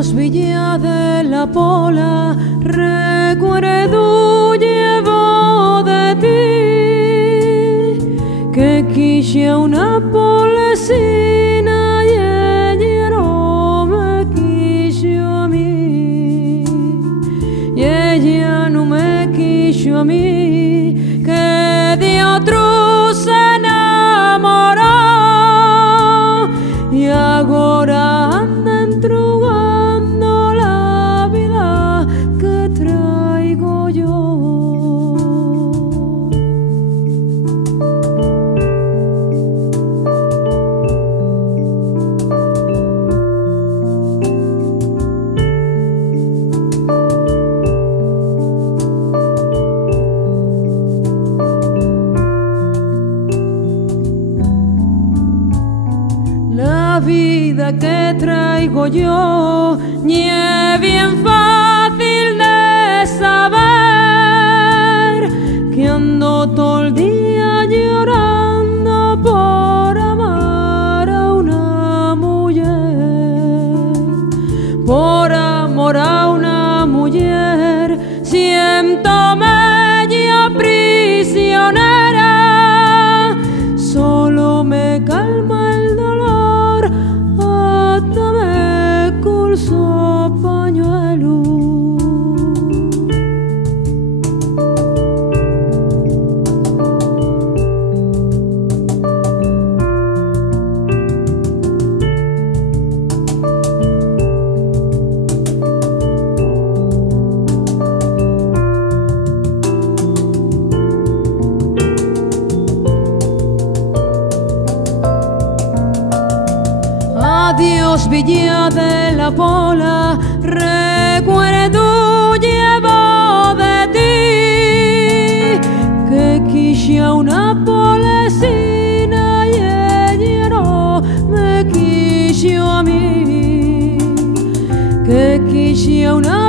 Adiós Villa de la Pola, recuerdo llevo de ti, que quise una polesina y ella no me quiso a mí, y ella no me quiso a mí, que de otro se enamoró y ahora anda entregando la vida que traigo yo. La vida que traigo yo ni es bien fácil de saber, que ando todo el día llorando por amar a una mujer, por amor a una mujer. Siento media prisionera, solo me calma el dolor, átame con su pañuelo. Adiós Villa de la Pola, recuerdo llevo de ti, que quise a una polesina y ella no me quiso a mí, que quise a una